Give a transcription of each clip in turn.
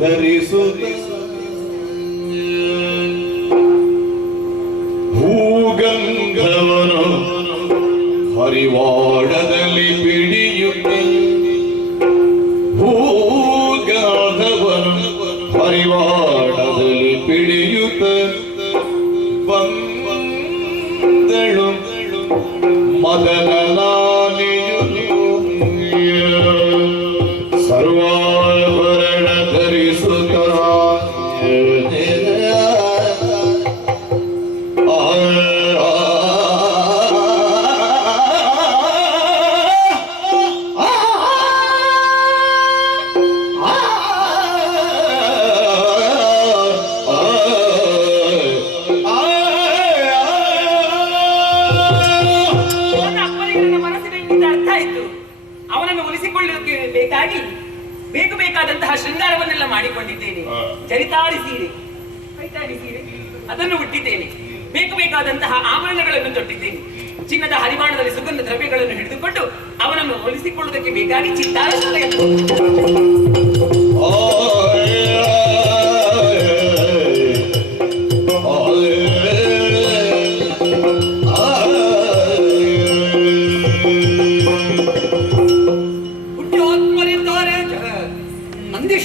ಧರಿಸುತ್ತ ಹೂಗಂಧವನು ಹರಿವಾಡದಲ್ಲಿ ಪಿಡಿಯುತ್ತ ಹೂಗಂಧವನು ಹರಿವಾಡದಲ್ಲಿ ಪಿಡಿಯುತ್ತ ಬಂದಳು ಮದನಲಾಲಿಯು ಸರ್ವಾಭರಣ ಧರಿಸುತ್ತ ಬೇಕಾದಂತಹ ಶೃಂಗಾರವನ್ನೆಲ್ಲ ಮಾಡಿಕೊಂಡಿದ್ದೇನೆ. ಚರಿತಾಡಿ ಸೀರೆ, ಕೈತಾಡಿ ಸೀರೆ ಅದನ್ನು ಹುಟ್ಟಿದ್ದೇನೆ. ಬೇಕಾದಂತಹ ಆಭರಣಗಳನ್ನು ತೊಟ್ಟಿದ್ದೇನೆ. ಚಿನ್ನದ ಹರಿವಾಣದಲ್ಲಿ ಸುಗಂಧ ದ್ರವ್ಯಗಳನ್ನು ಹಿಡಿದುಕೊಂಡು ಅವನನ್ನು ಒಲಿಸಿಕೊಳ್ಳುವುದಕ್ಕೆ ಬೇಕಾಗಿ ಚಿತ್ತಾರ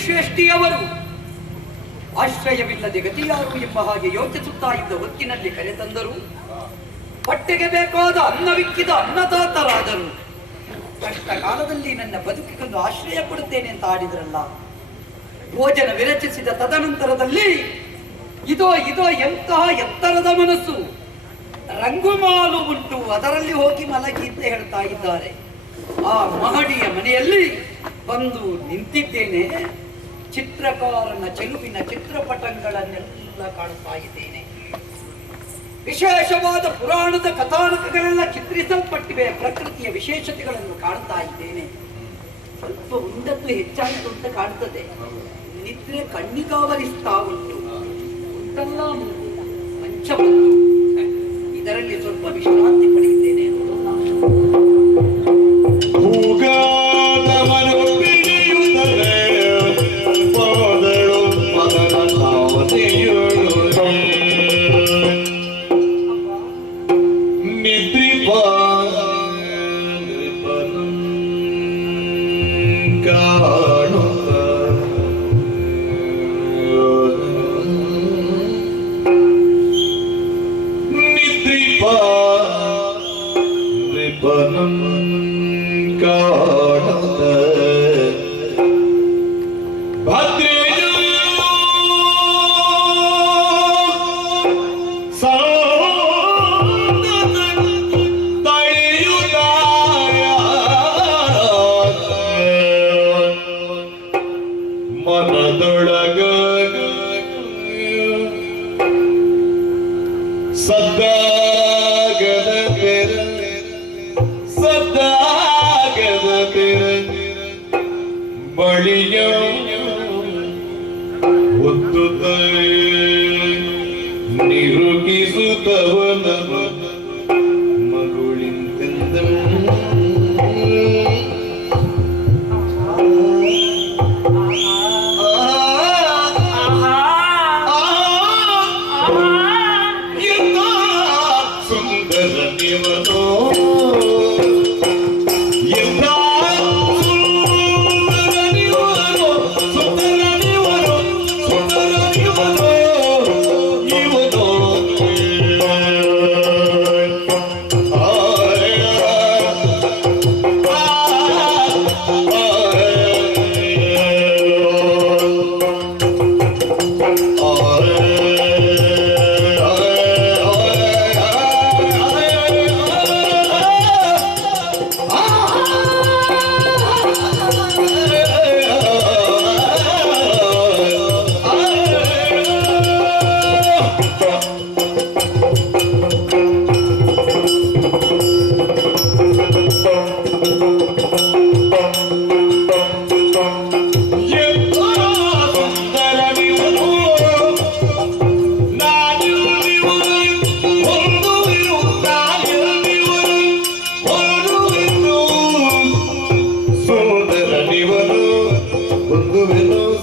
ಶ್ರೇಷ್ಠಿಯವರು ಆಶ್ರಯವಿಲ್ಲದೆ ಗತಿಯಾರು ಎಂಬ ಹಾಗೆ ಯೋಚಿಸುತ್ತಾ ಇದ್ದ ಹೊತ್ತಿನಲ್ಲಿ ಕರೆತಂದರು. ಹೊಟ್ಟೆಗೆ ಬೇಕಾದ ಅನ್ನವಿಕ್ಕಿದ ಅನ್ನದಾತರಾದರು. ಕಷ್ಟ ಕಾಲದಲ್ಲಿ ನನ್ನ ಬದುಕಿಗೊಂದು ಆಶ್ರಯ ಕೊಡುತ್ತೇನೆ ಅಂತ ಆಡಿದ್ರಲ್ಲ. ಭೋಜನ ವಿರಚಿಸಿದ ತದನಂತರದಲ್ಲಿ ಇದೋ ಎಂತಹ ಎತ್ತರದ ಮನಸ್ಸು, ರಂಗುಮಾಲು ಉಂಟು, ಅದರಲ್ಲಿ ಹೋಗಿ ಮಲಗಿ ಅಂತ ಹೇಳ್ತಾ ಇದ್ದಾರೆ. ಆ ಮಹಡಿಯ ಮನೆಯಲ್ಲಿ ಬಂದು ನಿಂತಿದ್ದೇನೆ. ಚಿತ್ರಕಾರನ ಚೆಲುವಿನ ಚಿತ್ರಪಟಗಳನ್ನೆಲ್ಲ ಕಾಣುತ್ತಾ ಇದ್ದೇನೆ. ವಿಶೇಷವಾದ ಪುರಾಣದ ಕಥಾನಕಗಳೆಲ್ಲ ಚಿತ್ರಿಸಲ್ಪಟ್ಟಿವೆ. ಪ್ರಕೃತಿಯ ವಿಶೇಷತೆಗಳನ್ನು ಕಾಣುತ್ತಾ ಇದ್ದೇನೆ. ಸ್ವಲ್ಪ ಉಂಡದ್ದು ಹೆಚ್ಚಾಯಿತು ಅಂತ ಕಾಣುತ್ತದೆ. ನಿದ್ರೆ ಕಣ್ಣಿಗಾವರಿಸ್ತಾ ಉಂಟು. ಉಂಟಲ್ಲ ಮಂಚ ಬಂತು. ಇದರಲ್ಲಿ ಸ್ವಲ್ಪ ವಿಶ್ರಾಂತಿ ಪಡೆಯುತ್ತೇನೆ.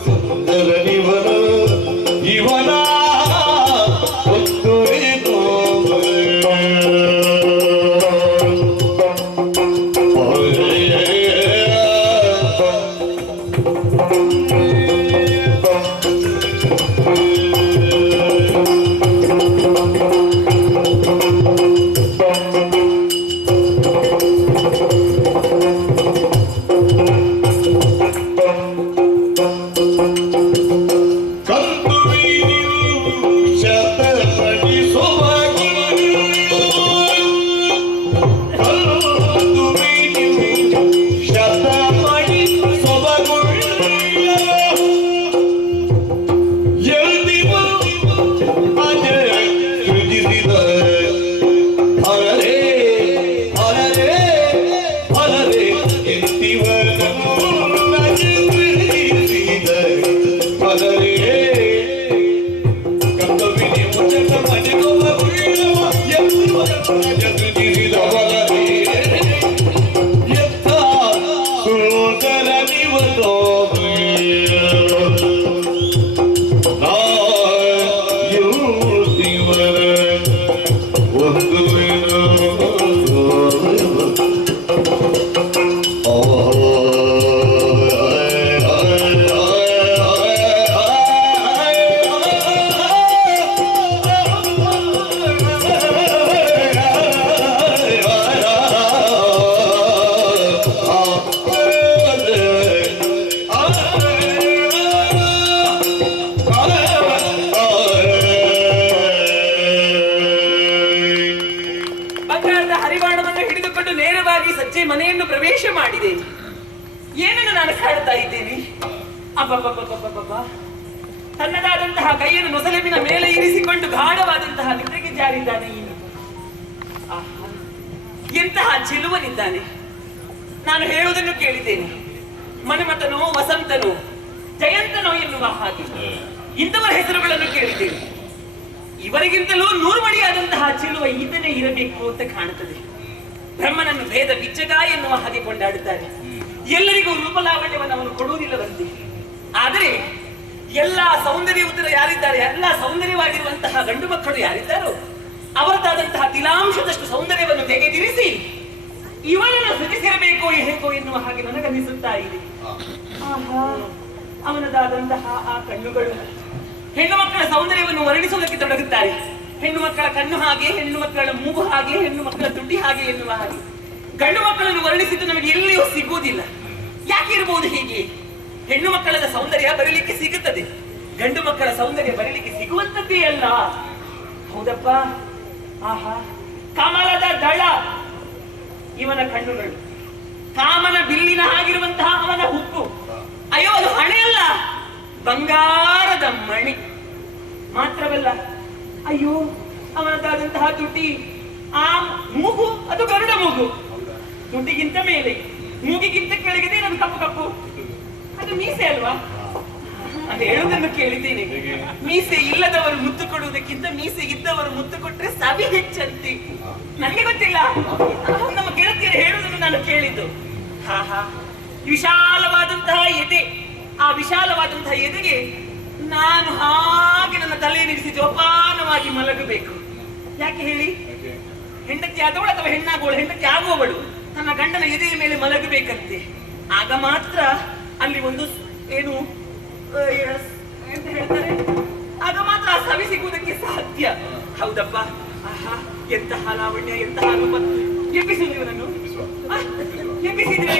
ಸುಂದರ ಬಂಗಾರದ ಹರಿವಾಣವನ್ನು ಹಿಡಿದುಕೊಂಡು ನೇರವಾಗಿ ಸಜ್ಜೆ ಮನೆಯನ್ನು ಪ್ರವೇಶ ಮಾಡಿದೆ. ಏನನ್ನು ನಾನು ಕಾಡ್ತಾ ಇದ್ದೇನೆ? ಅಬ್ಬಬ್ಬಬ್ಬಬ್ಬಬ್ಬ, ತನ್ನದಾದಂತಹ ಕೈಯನ್ನು ನೊಸಲೆಮಿನ ಮೇಲೆ ಇರಿಸಿಕೊಂಡು ಗಾಢವಾದಂತಹ ನಿದ್ರೆಗೆ ಜಾರಿದ್ದಾನೆ. ಇನ್ನು ಆಹಾ, ಎಂತಹ ಚೆಲುವನಿದ್ದಾನೆ. ನಾನು ಹೇಳುವುದನ್ನು ಕೇಳಿದ್ದೇನೆ. ಮನ್ಮಥನೋ ವಸಂತನೋ ಜಯಂತನೋ ಎನ್ನುವ ಹಾಗೆ ಇಂಥವರ ಹೆಸರುಗಳನ್ನು ಕೇಳಿದ್ದೇನೆ. ಇವರಿಗಿಂತಲೂ ನೂರ್ಮಡಿಯಾದಂತಹ ಚೆಲುವ ಈತನೇ ಇರಬೇಕು ಅಂತ ಕಾಣುತ್ತದೆ. ಬ್ರಹ್ಮನನ್ನು ಭೇದ ಬಿಚ್ಚಗ ಎನ್ನುವ ಹಾಗೆ ಕೊಂಡಾಡುತ್ತಾರೆ. ಎಲ್ಲರಿಗೂ ರೂಪಲಾವಣ್ಯವನ್ನು ಅವನು ಕೊಡುವುದಿಲ್ಲವಂತೆ. ಆದರೆ ಎಲ್ಲಾ ಸೌಂದರ್ಯವಂತರು ಯಾರಿದ್ದಾರೆ, ಎಲ್ಲ ಸೌಂದರ್ಯವಾಗಿರುವಂತಹ ಗಂಡು ಮಕ್ಕಳು ಯಾರಿದ್ದಾರೋ ಅವರದಾದಂತಹ ತಿಲಾಂಶದಷ್ಟು ಸೌಂದರ್ಯವನ್ನು ತೆಗೆದಿರಿಸಿ ಇವನನ್ನು ಸೃಜಿಸಿರಬೇಕೋ ಹೇಗೋ ಎನ್ನುವ ಹಾಗೆ ನನಗನ್ನಿಸುತ್ತಾ ಇದೆ. ಆಹಾ, ಅವನದಾದಂತಹ ಆ ಕಣ್ಣುಗಳು ಹೆಣ್ಣು ಮಕ್ಕಳ ಸೌಂದರ್ಯವನ್ನು ವರ್ಣಿಸುವುದಕ್ಕೆ ತೊಡಗುತ್ತಾರೆ. ಹೆಣ್ಣು ಮಕ್ಕಳ ಕಣ್ಣು ಹಾಗೆ, ಹೆಣ್ಣು ಮಕ್ಕಳ ಮೂಗು ಹಾಗೆ, ಹೆಣ್ಣು ಮಕ್ಕಳ ತುಟಿ ಹಾಗೆ ಎನ್ನುವ ಹಾಗೆ ಗಂಡು ಮಕ್ಕಳನ್ನು ವರ್ಣಿಸಿದ್ದು ನಮಗೆ ಎಲ್ಲಿಯೂ ಸಿಗುವುದಿಲ್ಲ. ಯಾಕೆ ಇರಬಹುದು ಹೀಗೆ? ಹೆಣ್ಣು ಮಕ್ಕಳ ಸೌಂದರ್ಯ ಬರಲಿಕ್ಕೆ ಸಿಗುತ್ತದೆ, ಗಂಡು ಮಕ್ಕಳ ಸೌಂದರ್ಯ ಬರಲಿಕ್ಕೆ ಸಿಗುವಂತದ್ದೇ ಅಲ್ಲ. ಹೌದಪ್ಪ. ಆಹಾ, ಕಮಲದ ದಳ ಇವನ ಕಣ್ಣುಗಳು, ಕಾಮನ ಬಿಲ್ಲಿನ ಆಗಿರುವಂತಹ ಅವನ ಹುಕ್ಕು. ಅಯ್ಯೋ, ಅದು ಹಣೆ ಅಲ್ಲ, ಬಂಗಾರದ ಮಣಿ. ಮಾತ್ರವಲ್ಲ, ಅಯ್ಯೋ ಅವನದಾದಂತಹ ತುಟಿ, ಆ ಮೂಗು ಅದು ಗರುಡ ಮೂಗು. ತುಟಿಗಿಂತ ಮೇಲೆ, ಮೂಗಿಗಿಂತ ಕೆಳಗಿದೆ ಅದು ಕಪ್ಪು ಕಪ್ಪು. ಅದು ಮೀಸೆ ಅಲ್ವಾ? ಅದು ಹೇಳುವುದನ್ನು ಕೇಳಿದ್ದೇನೆ. ಮೀಸೆ ಇಲ್ಲದವರು ಮುತ್ತು ಕೊಡುವುದಕ್ಕಿಂತ ಮೀಸೆ ಇದ್ದವರು ಮುತ್ತು ಕೊಟ್ರೆ ಸವಿ ಹೆಚ್ಚಂತೆ. ನನಗೆ ಗೊತ್ತಿಲ್ಲ, ನಮ್ಮ ಗೆಳತಿಯರು ಹೇಳುವುದನ್ನು ನಾನು ಕೇಳಿದ್ದು. ಹಾ ಹಾ, ವಿಶಾಲವಾದಂತಹ ಎದೆ, ಆ ವಿಶಾಲವಾದಂತಹ ಎದೆಗೆ ನಾನು ಹಾಗೆ ನನ್ನ ತಲೆಯನ್ನಿರಿಸಿ ಜೋಪಾನವಾಗಿ ಮಲಗಬೇಕು. ಯಾಕೆ ಹೇಳಿ? ಹೆಂಡತಿ ಆದವಳು ಅಥವಾ ಹೆಣ್ಣಾಗುವಳು, ಹೆಂಡತಿ ಆಗುವವಳು ತನ್ನ ಗಂಡನ ಎದೆಯ ಮೇಲೆ ಮಲಗಬೇಕಂತೆ. ಆಗ ಮಾತ್ರ ಅಲ್ಲಿ ಒಂದು ಏನು ಎಂತ ಹೇಳ್ತಾರೆ, ಆಗ ಮಾತ್ರ ಆ ಸವಿ ಸಿಗುವುದಕ್ಕೆ ಸಾಧ್ಯ. ಹೌದಪ್ಪ. ಆಹಾ, ಎಂತಹ ಲಾವಣ್ಯ, ಎಂತಹ ರೂಪ. ಎಬ್ಬಿಸಿದ್ರು ಇವನನ್ನು, ಎಬ್ಬಿಸಿದ್ರೆ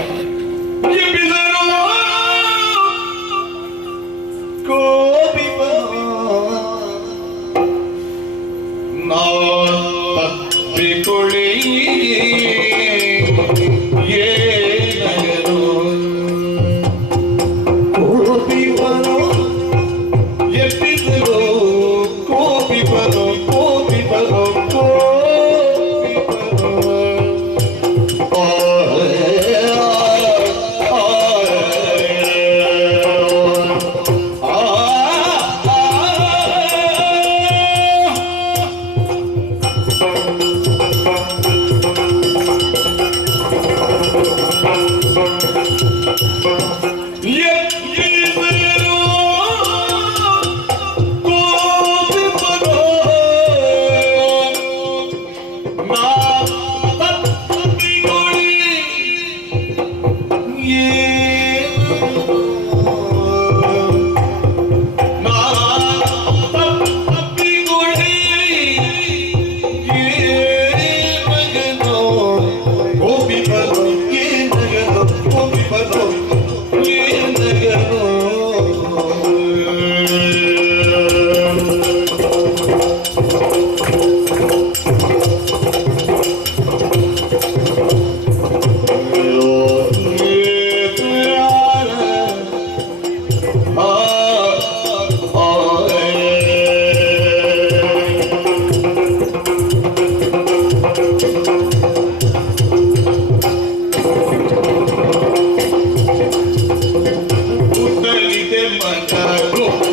Go.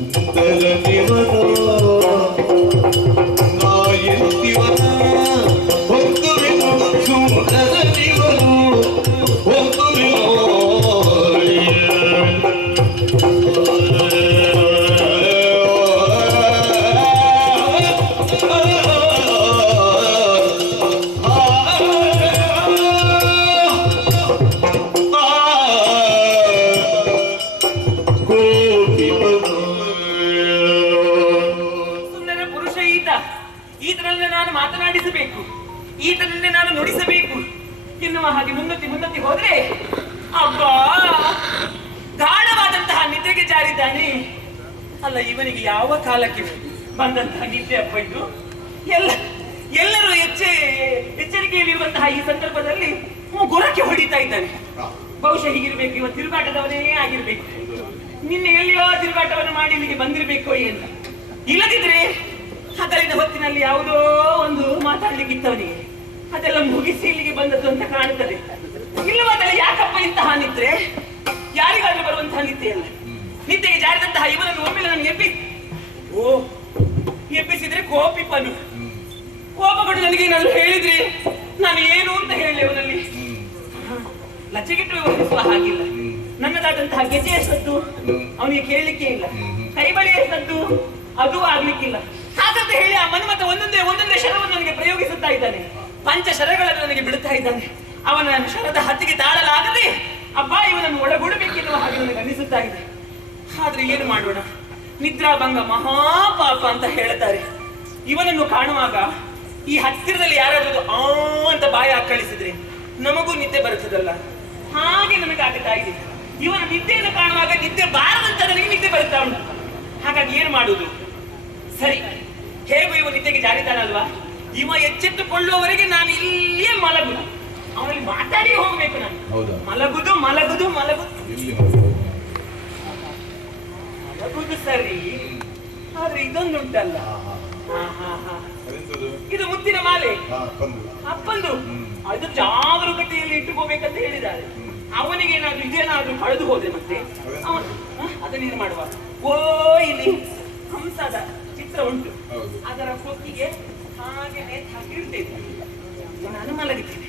ಸುಂದರ ನಿವನೋ ನಾ ಎತ್ತಿವನ ಹೊತ್ತುವೆನು ಸುಂದರ ನಿವನು ಹೊತ್ತುವೆನೋ ಸುಂದರ ಪುರುಷ ಈತನನ್ನೇ ನಾನು ಮಾತನಾಡಿಸಬೇಕು, ಈತನನ್ನೇ ನಾನು ನುಡಿಸಬೇಕು ಎನ್ನುವ ಹಾಗೆ ಮುನ್ನತಿ ಹೋದ್ರೆ ಅಬ್ಬಾ ಗಾಢವಾದಂತಹ ನಿದ್ರೆಗೆ ಜಾರಿದ್ದಾನೆ. ಅಲ್ಲ, ಇವನಿಗೆ ಯಾವ ಕಾಲಕ್ಕೆ ಬಂದಂತಹ ನಿದ್ದೆ ಅಪ್ಪ ಇದು? ಎಲ್ಲರೂ ಎಚ್ಚರಿಕೆಯಲ್ಲಿರುವಂತಹ ಈ ಸಂದರ್ಭದಲ್ಲಿ ಗುರಕ್ಕೆ ಹೊಡಿತಾ ಇದ್ದಾನೆ. ಬಹುಶಃ ಹೀಗಿರ್ಬೇಕು, ಇವತ್ತು ತಿರುಗಾಟದವನೇ ಆಗಿರ್ಬೇಕು. ನಿನ್ನೆ ಎಲ್ಲಿಯೋ ತಿರುಗಾಟವನ್ನು ಮಾಡಿ ಇಲ್ಲಿಗೆ ಬಂದಿರ್ಬೇಕು ಏನು. ಇಲ್ಲದಿದ್ರೆ ಹಗಲಿನ ಹೊತ್ತಿನಲ್ಲಿ ಯಾವುದೋ ಒಂದು ಮಾತಾಡ್ಲಿಕ್ಕಿತ್ತವನಿಗೆ, ಅದೆಲ್ಲ ಮುಗಿಸಿ ಇಲ್ಲಿಗೆ ಬಂದದ್ದು ಅಂತ ಕಾಣುತ್ತದೆ. ಇಲ್ಲವಾದರೆ ಯಾಕಪ್ಪ ಇಂತಹ ನಿದ್ರೆ? ಯಾರಿಗಾದ್ರೂ ಬರುವಂತಹ ನಿದ್ದೆ ಅಲ್ಲ. ನಿದ್ದೆಗೆ ಜಾರಿದಂತಹ ಇವನನ್ನು ಒಮ್ಮೆಲೆ ನಾನು ಎಬ್ಬಿಸಿದ್ರೆ ಕೋಪಿಪನು. ಕೋಪಗಳು ನನಗೆ ಏನಾದ್ರು ಹೇಳಿದ್ರೆ ನಾನು ಏನು ಅಂತ ಹೇಳಿ ಅವನಲ್ಲಿ ಲಜ್ಜೆಗಿಟ್ಟು ವ್ಯವಹರಿಸುವ ಹಾಗಿಲ್ಲ. ನನ್ನದಾದಂತಹ ಗೆಜೆಯ ಸದ್ದು ಅವನಿಗೆ ಕೇಳಲಿಕ್ಕೆ ಇಲ್ಲ, ಕೈಬಳೆಯ ಸದ್ದು ಅದು ಆಗ್ಲಿಕ್ಕಿಲ್ಲ. ಹಾಗಂತ ಹೇಳಿ ಆ ಮನ್ಮತ ಒಂದೊಂದೇ ಶರವನ್ನು ನನಗೆ ಪ್ರಯೋಗಿಸುತ್ತಾ ಇದ್ದಾನೆ. ಪಂಚ ಶರಗಳನ್ನು ನನಗೆ ಬಿಡುತ್ತಾ ಇದ್ದಾನೆ. ಅವನ ಶರದ ಹತ್ತಿಗೆ ತಾಳಲಾಗದೆ ಅಬ್ಬಾ ಇವನನ್ನು ಒಳಗೂಡಬೇಕೆನ್ನುವ ಹಾಗೆ ನನಗೆ ಅನ್ನಿಸುತ್ತಾ ಇದೆ. ಆದ್ರೆ ಏನು ಮಾಡೋಣ, ನಿದ್ರಾಭಂಗ ಮಹಾಪಾಪ ಅಂತ ಹೇಳ್ತಾರೆ. ಇವನನ್ನು ಕಾಣುವಾಗ ಈ ಹತ್ತಿರದಲ್ಲಿ ಯಾರಾದ್ರೂ ಆ ಅಂತ ಬಾಯಿ ಆಕಳಿಸಿದ್ರೆ ನಮಗೂ ನಿದ್ದೆ ಬರುತ್ತದಲ್ಲ, ಹಾಗೆ ನನಗೆ ಆಗುತ್ತಾ ಇದೆ. ಇವನ ನಿದ್ದೆಯನ್ನು ಕಾಣುವಾಗ ನಿದ್ದೆ ಬಾರದಂತ ನನಗೆ ನಿದ್ದೆ ಬರುತ್ತಾ ಉಂಟು. ಹಾಗಾಗಿ ಏನು ಮಾಡುವುದು? ಸರಿ, ಹೇಗೂ ಇವ ನಿದ್ದೆಗೆ ಜಾರಿದ್ದಾನಲ್ವಾ, ಇವ ಎಚ್ಚೆತ್ತುಕೊಳ್ಳುವವರೆಗೆ ನಾನು ಇಲ್ಲಿಯೇ ಮಲಗುದು. ಅವನಲ್ಲಿ ಮಾತಾಡಿ ಹೋಗ್ಬೇಕು ನಾನು. ಮಲಗುದು ಸರಿ, ಆದ್ರೆ ಇದೊಂದುಂಟಲ್ಲ, ಇದು ಮುತ್ತಿನ ಮಾಲೆ ಅಪ್ಪಂದು. ಅದು ಜಾಗರೂಕತೆಯಲ್ಲಿ ಇಟ್ಟುಕೋಬೇಕಂತ ಹೇಳಿದ್ದಾರೆ. ಅವನಿಗೆ ಏನಾದ್ರು ಇದೇನಾದ್ರೂ ಕಳೆದು ಹೋದೆ ಮತ್ತೆ ಅದನ್ನೇನು ಮಾಡುವ? ಓ, ಇಲ್ಲಿ ಹಂಸದ ಚಿತ್ರ ಉಂಟು, ಅದರ ಕೊಕ್ಕಿಗೆ ಹಾಗೆ ಹಾಕಿರ್ತೇನೆ. ನಾನು ಮಲಗಿದ್ದೇನೆ.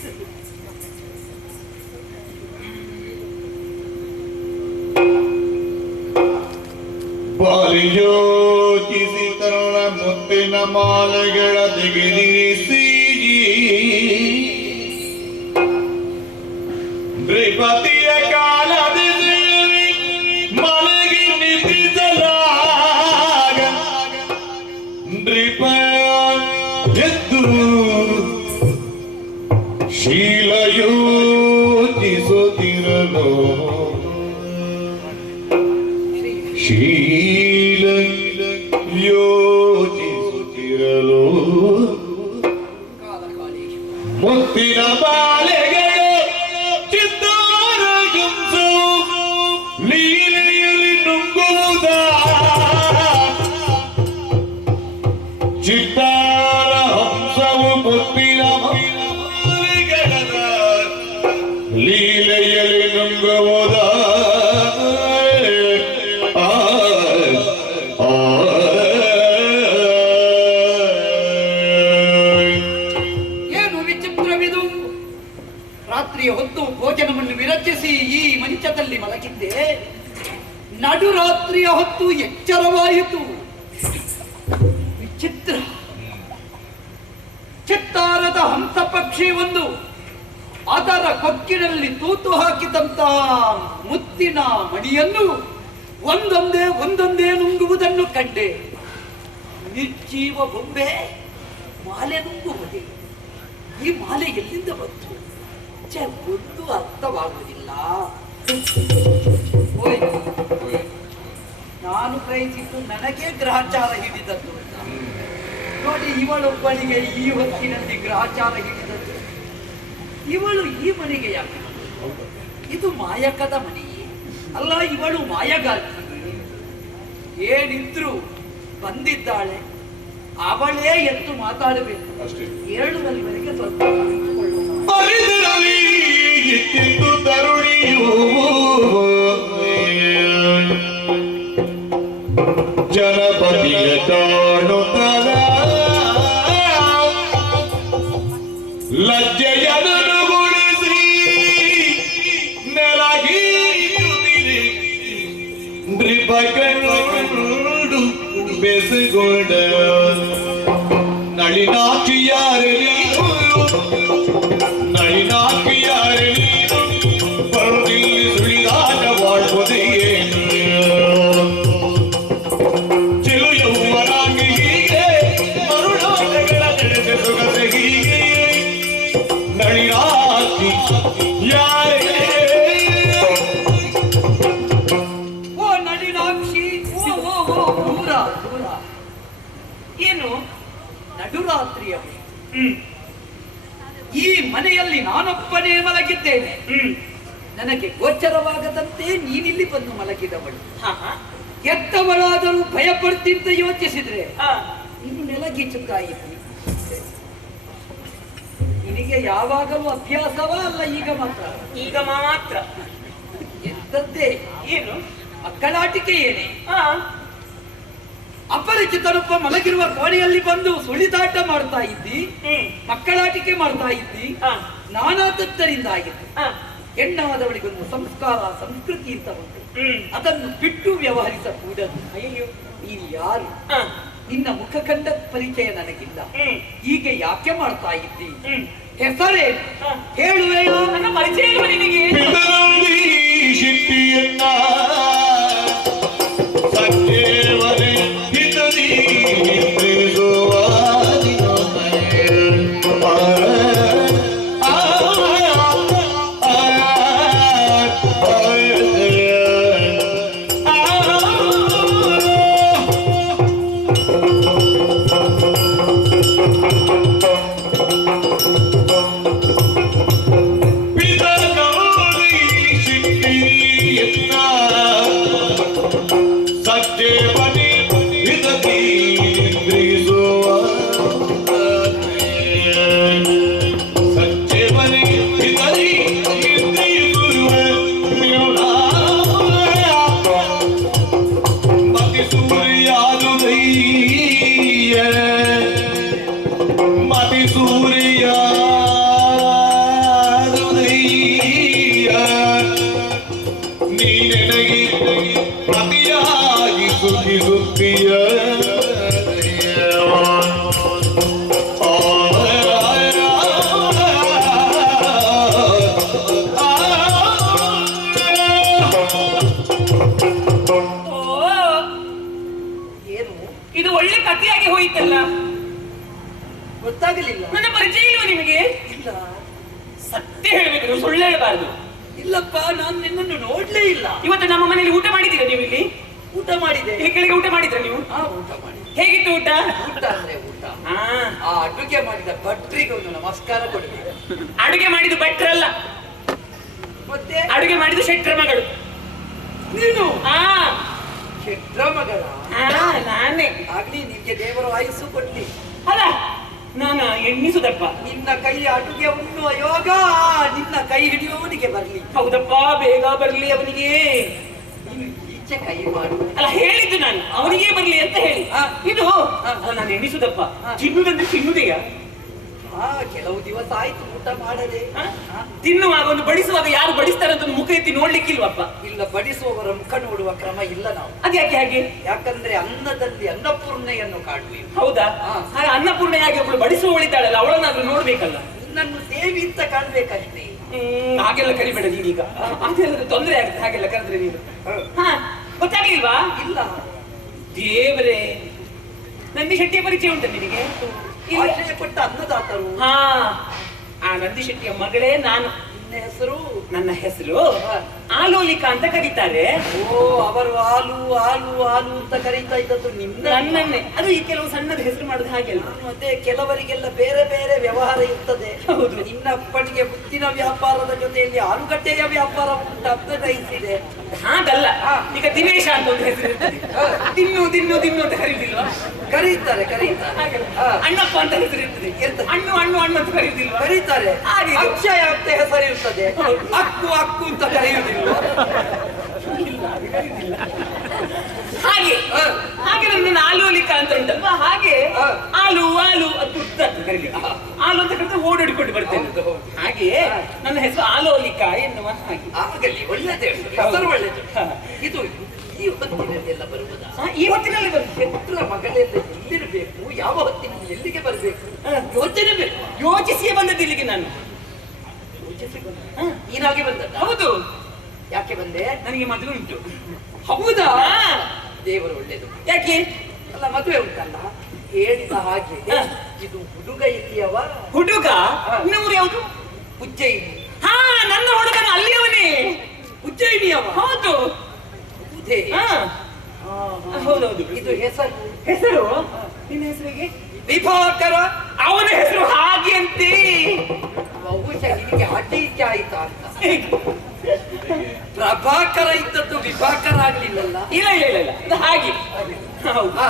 ಯೋಚಿಸಿ ತರುಣ ಮುತ್ತಿನ ಮಾಲೆಗಳ ತೆಗೆದಿರಿಸಿ ನೃಪತಿಯ ಕಾಲದಿ ಮಲಗಿ ನಿದ್ರಿಸಲಾಗ ನೃಪ ಎದ್ದು ಶೀಲ ಯೋಚಿಸುತ್ತಿರಲು ಶೀಲ ಯೋಚಿಸುತ್ತಿರಲು ಮುತ್ತಿನ ಬಾಲೆಗಳು ಚಿತ್ತಾರ ಹಂಸವು ಲೀಲೆಯಲ್ಲಿ ನುಂಗುವುದ ಚಿತ್ತಾರ ಹಂಸವು ಮುತ್ತಿನ ಬಾಲೆಗಳ ಲೀಲೆಯಲ್ಲಿ ನುಂಗುವುದ ಹೊತ್ತು ಭೋಜನವನ್ನು ವಿರಚಿಸಿ ಈ ಮಂಚದಲ್ಲಿ ಮಲಗಿದ್ದೆ. ನಡುರಾತ್ರಿಯ ಹೊತ್ತು ಎಚ್ಚರವಾಯಿತು. ವಿಚಿತ್ರ. ಚಿತ್ತಾರದ ಹಂಸ ಪಕ್ಷಿ ಒಂದು ಅದರ ಕೊಕ್ಕಿನಲ್ಲಿ ತೂತು ಹಾಕಿದಂತಹ ಮುತ್ತಿನ ಮಣಿಯನ್ನು ಒಂದೊಂದೇ ನುಂಗುವುದನ್ನು ಕಂಡೆ. ನಿರ್ಜೀವ ಬೊಂಬೆ ಮಾಲೆ ನುಂಗುವುದೇ? ಈ ಮಾಲೆ ಎಲ್ಲಿಂದ ಬಂತು? ಒಂದು ಅರ್ಥವಾಗುವುದಿಲ್ಲ. ನಾನು ಗ್ರಹಿಸಿದ್ದು ನನಗೆ ಗ್ರಹಚಾರ ಹಿಡಿದದ್ದು. ನೋಡಿ, ಇವಳೊಬ್ಬಳಿಗೆ ಈ ಹೊತ್ತಿನಲ್ಲಿ ಗ್ರಹಚಾರ ಹಿಡಿದದ್ದು. ಇವಳು ಈ ಮನೆಗೆ ಯಾಕೆ? ಇದು ಮಾಯಕದ ಮನೆಯೇ ಅಲ್ಲ, ಇವಳು ಮಾಯಗಾರ್ತಿ. ಏನಿದ್ರು ಬಂದಿದ್ದಾಳೆ, ಅವಳೇ ಎದ್ದು ಮಾತಾಡಬೇಕು. ಹೇಳುವಲ್ಲಿವರೆಗೆ ಸ್ವಲ್ಪ ತರುಣಿಯೂ ಜನಪದಿಯ ಕಾಣುತ್ತದ ಲಜ್ಜೆಯನ್ನು ಗುಣಿಸಿ ನೆಲಗೀಯುತ್ತಿರಿ ನೃಪಗಳು ಬೆಸಗೊಂಡ ನಳಿನಾಕ್ಷಿಯಾರಲಿ ನಳಿನಾಕ್ಷಿಯಾರಲಿ ಬರುತ್ತಿಲ್ಲಿ ಸುಳಿದಾಟ ಮಾಡುವುದೇ ಚಿಲು ಯೌವನಾಂಗಿ ಹೀಗೆ ಮರುಳಾಟಗಳ ನಡೆದ ಸೊಗಸೆ ಹೀಗೆ ನಳಿನಾಕ್ಷಿ ಯಾರೇ ಓ ನಳಿನಾಕ್ಷಿ, ಓ ಓ ಓ ದೂರ ದೂರ. ಏನು? ನಡುರಾತ್ರಿಯ ಈ ಮನೆಯಲ್ಲಿ ನಾನೊಬ್ಬನೇ ಮಲಗಿದ್ದೇನೆ. ನನಗೆ ಗೋಚರವಾಗದಂತೆ ನೀನಿಲ್ಲಿ ಬಂದು ಮಲಗಿದವಳು. ಹಾ ಹಾ ಎತ್ತವಳಾದರೂ ಭಯ ಪಡ್ತಿದ್ದ ಯೋಚಿಸಿದ್ರೆ ಹಾ. ಇನ್ನು ನೆಲಗಿಚ್ಚುಕಾಯಿತು. ನಿನಗೆ ಯಾವಾಗಲೂ ಅಭ್ಯಾಸವ ಅಲ್ಲ ಈಗ ಮಾತ್ರ? ಈಗ ಮಾತ್ರ. ಎಂತದ್ದೇ ಏನು? ಮಕ್ಕಳಾಟಿಕೆ ಏನೇ? ಹಾ ಅಪರಿಚಿತರೊಬ್ಬ ಮಲಗಿರುವ ಕೋಣೆಯಲ್ಲಿ ಬಂದು ಸುಳಿದಾಟ ಮಾಡ್ತಾ ಇದ್ದಿ, ಮಕ್ಕಳಾಟಿಕೆ ಮಾಡ್ತಾ ಇದ್ದಿ. ಹಾ ನಾನಾದದ್ದರಿಂದ ಆಗಿತ್ತು. ಹಾ ಹೆಣ್ಣಾದವಳಿಗೊಂದು ಸಂಸ್ಕಾರ ಸಂಸ್ಕೃತಿ ಅಂತ ಉಂಟು. ಅದನ್ನು ಬಿಟ್ಟು ವ್ಯವಹರಿಸಕೂಡದು. ಅಯ್ಯೋ. ನೀನು ಯಾರು? ಹಾ ನಿನ್ನ ಮುಖ ಕಂಡ ಪರಿಚಯ ನನಗಿಲ್ಲ. ಹೀಗೆ ಯಾಕೆ ಮಾಡ್ತಾ ಇದ್ದಿ? ಹೆಸರೇನು ಹಾ. ಹೇಳುವೆಯೋ? ನನ್ನ ಪರಿಚಯ ಇಲ್ವ ನಿನಗೆ? ಪಿತರಲ್ಲಿ ಶಿಟ್ಟಿಯನ್ನ ಸತ್ಯವರೇ ಹಿತದಿ ನಿಂದಿಸುವ ಸತ್ಯವನೇ ಹಿತದಿ ನಿಂದಿಸುವ ಸತ್ಯವನೇ ಹಿತದಿ ನಿಂದಿಸುವ ಮತಿ ಸೂರ್ಯಾದುದಯ್ಯ ಮತಿ ಸೂರ್ಯಾದುದಯ್ಯ ನೀನೆನಗೆ ಪ್ರತಿಯಾಗಿ ಸುಖಿಸುತ್ತೀಯ ಓ, ಏನು ಇದು ಒಳ್ಳೆ ಕಥೆಯಾಗಿ ಹೋಯಿತಲ್ಲ. ಗೊತ್ತಾಗಲಿಲ್ಲ. ನನ್ನ ಪರಿಚಯ ಇಲ್ವ ನಿಮಗೆ? ಇಲ್ಲ ಸತ್ಯ ಹೇಳ್ಬೇಕು, ನೀವು ಸುಳ್ಳು ಹೇಳಬಾರದು. ಇಲ್ಲಪ್ಪ, ನಾನು ನಿನ್ನನ್ನು ನೋಡ್ಲೇ ಇಲ್ಲ. ಇವತ್ತು ನಮ್ಮ ಮನೆಯಲ್ಲಿ ಊಟ ಮಾಡಿದ್ದೀರಾ ನೀವು ಇಲ್ಲಿ? ಊಟ ಮಾಡಿದೆ. ಇಲ್ಲಿ ಕೆಳಗೆ ಊಟ ಮಾಡಿದ್ರ ನೀವು? ಊಟ ಮಾಡಿದೆ. ಹೇಗಿತ್ತು ಊಟ? ಊಟ ಅಂದ್ರೆ ಊಟ. ಹಾ ಆ ಅಡುಗೆ ಮಾಡಿದ ಭಟ್ರಿಗೆ ಒಂದು ನಮಸ್ಕಾರ ಕೊಡಬೇಕು. ಅಡುಗೆ ಮಾಡಿದ್ದು ಭಟ್ರಲ್ಲ, ಮತ್ತೆ ಅಡುಗೆ ಮಾಡಿದ್ದು ಶೆಟ್ರ ಮಗಳು. ನೀನು ಹಾ ಶೆಟ್ರ ಮಗಳ? ಹಾ, ನಾನೇ. ಆಗ್ಲಿ, ನಿನ್ಗೆ ದೇವರು ಆಯುಸ್ಸು ಕೊಡ್ಲಿ. ಅಲ್ಲ, ನಾನು ಎಣ್ಣಿಸುದಪ್ಪ. ನಿನ್ನ ಕೈ ಅಡುಗೆ ಉಣ್ಣುವ ಯೋಗ ನಿನ್ನ ಕೈ ಹಿಡಿಯುವವನಿಗೆ ಬರ್ಲಿ. ಹೌದಪ್ಪ, ಬೇಗ ಬರ್ಲಿ ಅವನಿಗೆ. ನೀನು ಈಚೆ ಕೈ ಮಾಡು. ಅಲ್ಲ, ಹೇಳಿದ್ದು ನಾನು ಅವನಿಗೆ ಬರ್ಲಿ ಅಂತ ಹೇಳಿ. ಹಾ. ಇದು ಹಾ. ಅಲ್ಲ, ನಾನು ಎಣ್ಣಿಸುದಪ್ಪ. ಹಾ. ತಿನ್ನುದಂದ್ರೆ ತಿನ್ನುದೆಯಾ? ಕೆಲವು ದಿವಸ ಆಯ್ತು ಊಟ ಮಾಡದೆ. ಹಾ? ತಿನ್ನುವಾಗ ಒಂದು ಬಡಿಸುವಾಗ ಯಾರು ಬಡಿಸ್ತಾರೆ ಅಂತ ಒಂದು ಮುಖ ಎತ್ತಿ ನೋಡ್ಲಿಕ್ಕಿಲ್ವಪ್ಪ? ಇಲ್ಲ, ಬಡಿಸುವವರ ಮುಖ ನೋಡುವ ಕ್ರಮ ಇಲ್ಲ ನಾವು. ಅದ್ಯಾಕೆ ಹಾಗೆ? ಯಾಕಂದ್ರೆ ಅನ್ನದಲ್ಲಿ ಅನ್ನಪೂರ್ಣೆಯನ್ನು ಕಾಣುವೆ. ಹೌದಾ? ಹಾ. ಹಾಗೆ ಅನ್ನಪೂರ್ಣೆಯಾಗಿ ಒಬ್ಳು ಬಡಿಸುವವಳಿದ್ದಾಳಲ್ಲ, ಅವಳನ್ನಾದ್ರೂ ನೋಡ್ಬೇಕಲ್ಲ. ನಿನ್ನನ್ನು ದೇವಿ ಅಂತ ಕಾಣ್ಬೇಕಷ್ಟೇ. ಹಾಗೆಲ್ಲ ಕರಿಬೇಡ ನೀನೀಗ. ಅದೆಲ್ಲ ತೊಂದರೆ ಆಗುತ್ತೆ ಹಾಗೆಲ್ಲ ಕರೆದ್ರೆ ನೀನು. ಹಾ, ಗೊತ್ತಾಗ್ಲಿಲ್ವಾ? ಇಲ್ಲ, ದೇವರೇ, ನಂದಿ ಶೆಟ್ಟಿಯ ಪರಿಚಯ ಉಂಟ ನಿನಗೆ? ಇಲ್ಲ. ಆಶ್ರಯ ಕೊಟ್ಟ ಅನ್ನದಾತರು. ಹಾ, ಆ ನಂದಿ ಶೆಟ್ಟಿಯ ಮಗಳೇ ನಾನು. ನಿನ್ನ ಹೆಸರು? ನನ್ನ ಹೆಸರು ಆಲೋಲಿಕಾ ಅಂತ ಕರೀತಾರೆ. ಓ, ಅವರು ಹಾಲು ಹಾಲು ಹಾಲು ಅಂತ ಕರೀತಾ ಇದ್ದದ್ದು ನಿನ್ನ? ನನ್ನನ್ನೇ. ಅದು ಈ ಕೆಲವು ಸಣ್ಣದ ಹೆಸರು ಮಾಡುದು ಹಾಗೆಲ್ಲ. ಮತ್ತೆ ಕೆಲವರಿಗೆಲ್ಲ ಬೇರೆ ಬೇರೆ ವ್ಯವಹಾರ ಇರ್ತದೆ. ಹೌದು. ನಿನ್ನ ಅಪ್ಪನಿಗೆ ಮುತ್ತಿನ ವ್ಯಾಪಾರದ ಜೊತೆಯಲ್ಲಿ ಆಲೂಗಡ್ಡೆಯ ವ್ಯಾಪಾರ ಉಂಟು ಅಂತ ಗ್ರಹಿಸಿದೆ. ಹಾಗಲ್ಲ, ಹಾ. ಈಗ ದಿನೇಶ ಅಂತ ಒಂದು ಹೆಸರು ಇರ್ತದೆ. ತಿನ್ನು ತಿನ್ನು ತಿನ್ನು ಅಂತ ಕರೀದಿಲ್ವಾ? ಕರೀತಾರೆ ಕರೀತಾರೆ. ಹಾಗೆಲ್ಲ. ಹಾ. ಅಣ್ಣಪ್ಪ ಅಂತ ಹೆಸರು ಇರ್ತದೆ. ಇರ್ತದೆ. ಹಣ್ಣು ಹಣ್ಣು ಹಣ್ಣು ಅಂತ ಕರೀದಿಲ್ವಾ? ಕರೀತಾರೆ. ಹಾಗೆ ಇದು. ಅಕ್ಷಯ ಅಂತ ಹೆಸರು ಇರ್ತದೆ. ಹೌದು. ಅಕ್ಕು ಅಕ್ಕು ಅಂತ ಕರೆಯುವುದಿಲ್ಲ. ಇಲ್ಲ, ಅದು ಕರೀದಿಲ್ಲ. ಹಾಗೆ ಹಾ. ಹಾಗೆ ಅಂತ ಕರೀಲಿಕ್ಕೆ. ಹಾಲು ಅಂತ ಕರೆದ್ರೆ ಓಡಾಡಿಕೊಂಡು ಬರ್ತೇನೆ. ಹೌದು, ಹೌದು. ಹಾಗೆಯೇ ನನ್ನ ಹೆಸರು ಆಲೋಲಿಕ ಎನ್ನುವ ಹಾಗೆ. ಆಗಲಿ, ಒಳ್ಳೆದೇ, ಹೆಸರು ಒಳ್ಳೆದು. ಇದು ಈ ಹೊತ್ತಿನಲ್ಲೆಲ್ಲ ಬರುವುದಾ? ಈ ಹೊತ್ತಿನಲ್ಲಿ ಬರ್ತೇನೆ. ಪುತ್ರ ಮಗಳೆಲ್ಲ ಎಲ್ಲಿರಬೇಕು, ಯಾವ ಹೊತ್ತಿನಲ್ಲಿ ಎಲ್ಲಿಗೆ ಬರಬೇಕು ಯೋಚನೆ ಬೇಕು. ಯೋಚಿಸಿಯೇ ಬಂದದ್ದು ಇಲ್ಲಿಗೆ ನಾನು. ನೀನಾಗಿ ಬಂದದ್ದ? ಹೌದು. ಯಾಕೆ ಬಂದೆ? ನನಗೆ ಮದುವೆ ಉಂಟು. ಹೌದಾ? ಹಾ. ದೇವರು ಒಳ್ಳೇದು. ಯಾಕೆ? ಅಲ್ಲ, ಮದುವೆ ಉಂಟಲ್ಲ, ಹೇಳಿದ ಹಾಗೆ ಇದು ಹುಡುಗ ಇಲ್ಲಿಯವ? ಹುಡುಗ? ಹಾ. ಇನ್ನೂರು ಯಾವುದು? ಉಜ್ಜಯಿನಿ. ಹಾ, ನನ್ನ ಹುಡುಗನ ಅಲ್ಲಿಯವನೇ. ಉಜ್ಜಯಿನಿಯವ? ಹೌದು. ಇದೇ. ಹಾ. ಹೌದೌದು. ಇದು ಹೆಸರು? ಹೆಸರು ನಿನ್ನ ಹೆಸರಿಗೆ ವಿಭಾಕರ. ಅವನ ಹೆಸರು ಹಾಗೆ ಅಂತೆ. ಬಹುಶಃ ನಿನಗೆ ಆಚೆ ಈಚೆ ಆಯ್ತಾ ಅಂತ. ಪ್ರಭಾಕರ ಇದ್ದದ್ದು ವಿಭಾಕರ ಆಗ್ಲಿಲ್ಲಲ್ಲ? ಇಲ್ಲ ಇಲ್ಲ ಇಲ್ಲ ಇಲ್ಲ, ಇದು ಹಾಗೆ. ಹೌದು. ಹಾ,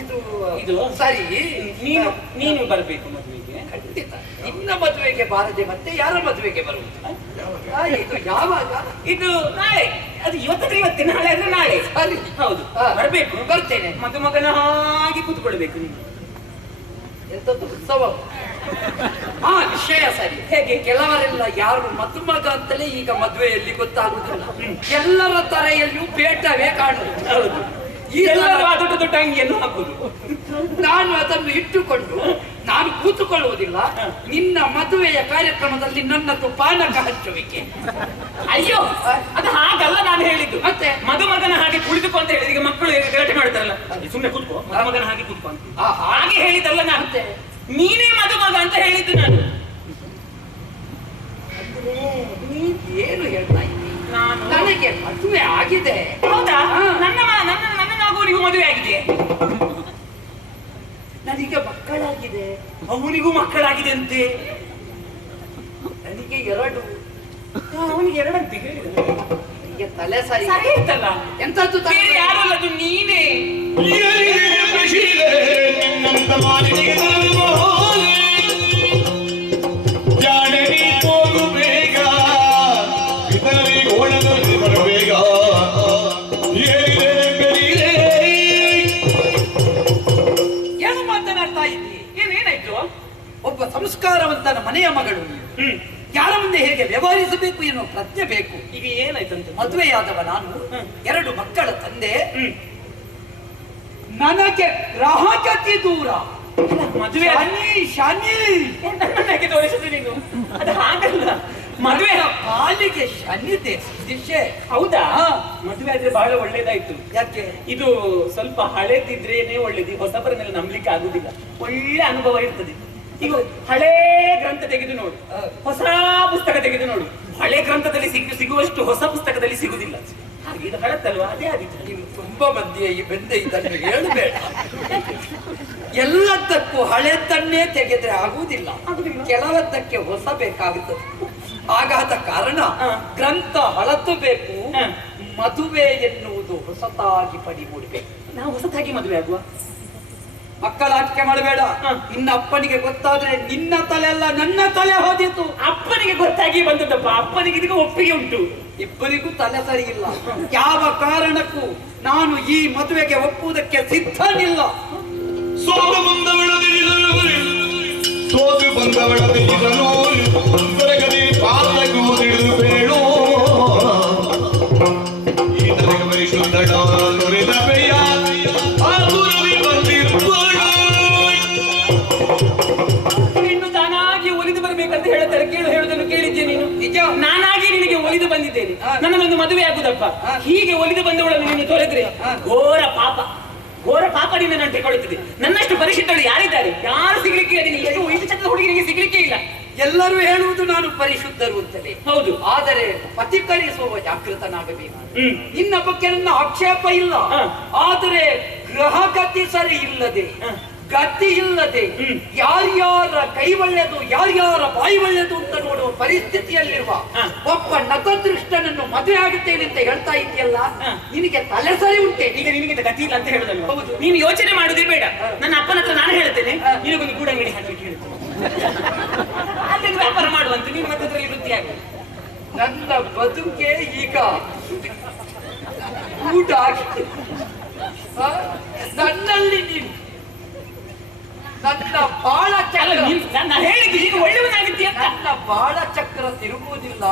ಇದು ಇದು ಸರಿ. ನೀನು ಬರಬೇಕು ಮದುವೆಗೆ. ಖಂಡಿತ. ನಿನ್ನ ಮದುವೆಗೆ ಬಾರದೆ ಮತ್ತೆ ಯಾರ ಮದುವೆಗೆ ಬರುವುದು? ಇದು ಯಾವಾಗ? ಇದು ನಾಳೆ. ಅದು ಇವತ್ತಾದ್ರೆ ಇವತ್ತೇ, ನಾಳೆ ಆದ್ರೆ ನಾಳೆ. ಸರಿ. ಹೌದು. ಹಾ. ಬರಬೇಕು. ಬರ್ತೇನೆ. ಮಗನ ಹಾಗೆ ಕೂತ್ಕೊಳ್ಬೇಕು ನೀನು. ಎಂತದ್ದು ಉತ್ಸವ? ಹಾ, ವಿಷಯ ಸರಿ. ಹೇಗೆ? ಕೆಲವರೆಲ್ಲ ಯಾರು ಮದುಮಗ ಅಂತಲೇ ಈಗ ಮದುವೆಯಲ್ಲಿ ಗೊತ್ತಾಗುದಿಲ್ಲ. ಎಲ್ಲರ ತಲೆಯಲ್ಲೂ ಬೇಟವೇ ಕಾಣುದು. ಹೌದು. ಈ ಎಲ್ಲರೂ ಆ ದೊಡ್ಡ ದೊಡ್ಡ ಅಂಗಿಯನ್ನು ಹಾಕುದು. ನಾನು ಅದನ್ನು ಇಟ್ಟುಕೊಂಡು ನಾನು ಕೂತುಕೊಳ್ಳುವುದಿಲ್ಲ. ನಿನ್ನ ಮದುವೆಯ ಕಾರ್ಯಕ್ರಮದಲ್ಲಿ ನನ್ನದು ಪಾನಕ ಹಂಚುವಿಕೆ. ಅಯ್ಯೋ, ಅದು ಹಾಗಲ್ಲ ನಾನು ಹೇಳಿದ್ದು. ಮತ್ತೆ? ಮದುಮಗನ ಹಾಗೆ ಕುಳಿತುಕೊ ಅಂತ ಹೇಳಿದ. ಈಗ ಮಕ್ಕಳು ಗಲಾಟೆ ಮಾಡ್ತಾರಲ್ಲ, ಸುಮ್ಮನೆ ಕೂತ್ಕೋ, ಮದುಮಗನ ಹಾಗೆ ಕೂತ್ಕೊ ಅಂತ. ಹಾಗೆ ಹೇಳಿದ್ದಲ್ಲ ನಾನು. ನೀನೇ ಮದುಮಗ ಅಂತ ಹೇಳಿದ್ದು ನಾನು. ನೀನ್ ಏನು ಹೇಳ್ತಾ ಇದ್ದೀನಿ? ನಾನು ನನಗೆ ಮದುವೆ ಆಗಿದೆ. ಹೌದಾ? ಹಾ. ನನ್ನ ಮಗುವಿಗೂ ಮದುವೆ ಆಗಿದೆ. ನನಗೆ ಮಕ್ಕಳಾಗಿದೆ. ಅವನಿಗೂ ಮಕ್ಕಳಾಗಿದೆ ಅಂತೆ. ನನಗೆ 2. ಅವನಿಗೆ 2 ಅಂತ ಹೇಳಿದ. ನನಗೆ ತಲೆ ಸರಿ. ಸರಿ ಇತ್ತಲ್ಲ. ಎಂತದ್ದು ತಲೆ? ಬೇರೆ ಯಾರು ಅಲ್ಲ, ಅದು ನೀನೇ. ನಿನ್ನಂತ ಮಾಲಿನಿಗೆ ತಲುಪೋಲೆ. ಜಾಣೆ ನೀ ಹೋಗು ಬೇಗ, ಇತರರಿಗೆ ಓಡದಲ್ಲಿ ಬರಬೇಗ. ಏನು ಮಾತನಾಡ್ತಾ ಇದ್ದಿ? ಏನಾಯ್ತು? ಒಬ್ಬ ಸಂಸ್ಕಾರವಂತನ ಮನೆಯ ಮಗಳು ನೀನು. ಯಾರ ಮುಂದೆ ಹೇಗೆ ವ್ಯವಹರಿಸಬೇಕು ಎನ್ನುವ ಪ್ರಜ್ಞೆ ಬೇಕು. ಈಗ ಏನಾಯ್ತಂತ? ಮದುವೆಯಾದವ ನಾನು, 2 ಮಕ್ಕಳ ತಂದೆ. ನನಗೆ ಗ್ರಹಗತಿ ದೂರ. ಮದುವೆ ಶನಿ ಹೇಗೆ ತೋರಿಸುದು ನೀನು? ಅದು ಹಾಗಲ್ಲ. ಮದುವೆ ಪಾಲಿಗೆ ಶನಿ ದಿಶೆ. ಹೌದಾ? ಹಾ. ಮದುವೆ ಆದ್ರೆ ಬಹಳ ಒಳ್ಳೇದಾಯ್ತು. ಯಾಕೆ? ಇದು ಸ್ವಲ್ಪ ಹಳೇದಿದ್ರೇನೆ ಒಳ್ಳೇದು. ಹೊಸಬರ ಮೇಲೆ ನಂಬಲಿಕ್ಕೆ ಆಗುದಿಲ್ಲ. ಒಳ್ಳೆ ಅನುಭವ ಇರ್ತದೆ. ಈಗ ಹಳೇ ಗ್ರಂಥ ತೆಗೆದು ನೋಡು, ಹೊಸ ಪುಸ್ತಕ ತೆಗೆದು ನೋಡು. ಹಳೆ ಗ್ರಂಥದಲ್ಲಿ ಸಿಗುವಷ್ಟು ಹೊಸ ಪುಸ್ತಕದಲ್ಲಿ ಸಿಗುದಿಲ್ಲ. ಹಾಗೆ ಇದು ಹಳತ್ತಲ್ವಾ? ಅದೇ ಆದಿತ್ತು. ನೀವು ತುಂಬಾ ಮಂದಿಯ ಈ ಬೆಂದೆ ಇದನ್ನು ಹೇಳಬೇಡ. ಎಲ್ಲದಕ್ಕೂ ಹಳೆದನ್ನೇ ತೆಗೆದ್ರೆ ಆಗುವುದಿಲ್ಲ. ಕೆಲವದ್ದಕ್ಕೆ ಹೊಸ ಬೇಕಾಗುತ್ತದೆ. ಹಾಗಾದ ಕಾರಣ ಗ್ರಂಥ ಹಳತು ಬೇಕು, ಮದುವೆ ಎನ್ನುವುದು ಹೊಸತಾಗಿ ಪಡಿ ಮೂಡಬೇಕು. ನಾವು ಹೊಸತಾಗಿ ಮದುವೆ ಆಗುವ. ಮಕ್ಕಳ ಆಟಿಕೆ ಮಾಡಬೇಡ. ನಿನ್ನ ಅಪ್ಪನಿಗೆ ಗೊತ್ತಾದ್ರೆ ನಿನ್ನ ತಲೆ ಅಲ್ಲ ನನ್ನ ತಲೆ ಹೋದಿತ್ತು. ಅಪ್ಪನಿಗೆ ಗೊತ್ತಾಗಿ ಬಂದದ್ದಪ್ಪ. ಅಪ್ಪನಿಗೆ ಇದಕ್ಕೆ ಒಪ್ಪಿಗೆ ಉಂಟು. ಇಬ್ಬರಿಗೂ ತಲೆ ಸರಿ ಇಲ್ಲ. ಯಾವ ಕಾರಣಕ್ಕೂ ನಾನು ಈ ಮದುವೆಗೆ ಒಪ್ಪುವುದಕ್ಕೆ ಸಿದ್ಧನಿಲ್ಲ. ಸೋತು ಬಂದವಳ ತಿಳಿದನು ಸರಗದಿ ಪಾಲಕು ತಿಳಿದು ಬೇಳು. ಈ ತನಕ ಪರಿಶುದ್ಧಳ ನುರಿದ ಪೆಯ ಆತುರದಿ ಬಂದಿರುವಳು. ಹೆಣ್ಣು ತಾನಾಗಿ ಒಲಿದು ಬರ್ಬೇಕಂತ ಹೇಳ್ತಾರೆ. ಹೇಳುದನ್ನು ಕೇಳಿದ್ದೆ ನೀನು? ನಿಜ. ನಾನಾಗಿ ನಿನಗೆ ಒಲಿದು ಬಂದಿದ್ದೇನೆ. ನನ್ನದೊಂದು ಮದುವೆ ಆಗುದಪ್ಪ. ಹೀಗೆ ಒಲಿದು ಬಂದವಳನ್ನು ನೀನು ತೊರೆದ್ರೆ ಘೋರ ಪಾಪ. ಘೋರ ಪಾಪ ನಿನ್ನ ನಂಟಿಕೊಳ್ಳುತ್ತದೆ. ನನ್ನಷ್ಟು ಪರಿಶುದ್ಧಳು ಯಾರಿದ್ದಾರೆ? ಯಾರು ಸಿಗ್ಲಿಕ್ಕೆ ಇಲ್ಲ. ಎಷ್ಟು ವಯಸ್ಸು ಚಕ್ರದ ಹುಡುಗಿನಿಗೆ ಸಿಗ್ಲಿಕ್ಕೆ ಇಲ್ಲ. ಎಲ್ಲರೂ ಹೇಳುವುದು ನಾನು ಪರಿಶುದ್ಧರು ಅಂತಲೇ. ಹೌದು. ಆದರೆ ಪ್ರತಿಕರಿಸುವ ಜಾಗೃತನಾಗಬೇಕು. ನಿನ್ನ ಬಗ್ಗೆ ನನ್ನ ಆಕ್ಷೇಪ ಇಲ್ಲ. ಆದರೆ ಗ್ರಹಗತಿ ಸರಿ ಇಲ್ಲದೆ, ಗತಿ ಇಲ್ಲದೆ, ಯಾರ್ಯಾರ ಕೈ ಒಳ್ಳೆದು ಯಾರ್ಯಾರ ಬಾಯಿ ಒಳ್ಳೆದು ಅಂತ ನೋಡುವ ಪರಿಸ್ಥಿತಿಯಲ್ಲಿರುವ ಒಬ್ಬ ನತದೃಷ್ಟನನ್ನು ಮದುವೆ ಆಗುತ್ತೇನೆ ಅಂತ ಹೇಳ್ತಾ ಇದೆಯಲ್ಲ, ನಿನಗೆ ತಲೆ ಸರಿ ಉಂಟೆ? ಈಗ ನಿನಗೆ ಗತಿ ಇಲ್ಲ ಅಂತ ಹೇಳುದಲ್ವ? ಹೌದು. ನೀನು ಯೋಚನೆ ಮಾಡುದೇ ಬೇಡ. ನನ್ನ ಅಪ್ಪನ ಹತ್ರ ನಾನು ಹೇಳ್ತೇನೆ, ನಿನಗೊಂದು ಗೂಡಂಗಡಿ ಹಾಕಲಿಕ್ಕೆ ಹೇಳ್ತೇನೆ. ಅಲ್ಲಿ ವ್ಯಾಪಾರ ಮಾಡುವಂತ ನೀನು ಮತ್ತೆ ಅದರಲ್ಲಿ ವೃತ್ತಿ ಆಗ. ನನ್ನ ಬದುಕೆ ಈಗ ಊಟ ಆಗಿದೆ. ನನ್ನಲ್ಲಿ ನೀನು ನನ್ನ ನನ್ನ ಬಾಳ ಅಲ್ಲ, ಚಕ್ರ ನನ್ನ ಹೇಳಿದ್ದು ಈಗ ಒಳ್ಳೆಯದಾಗುತ್ತೆ ಅಂತ. ನನ್ನ ಬಾಳ ಚಕ್ರ ತಿರುಗುವುದಿಲ್ಲ.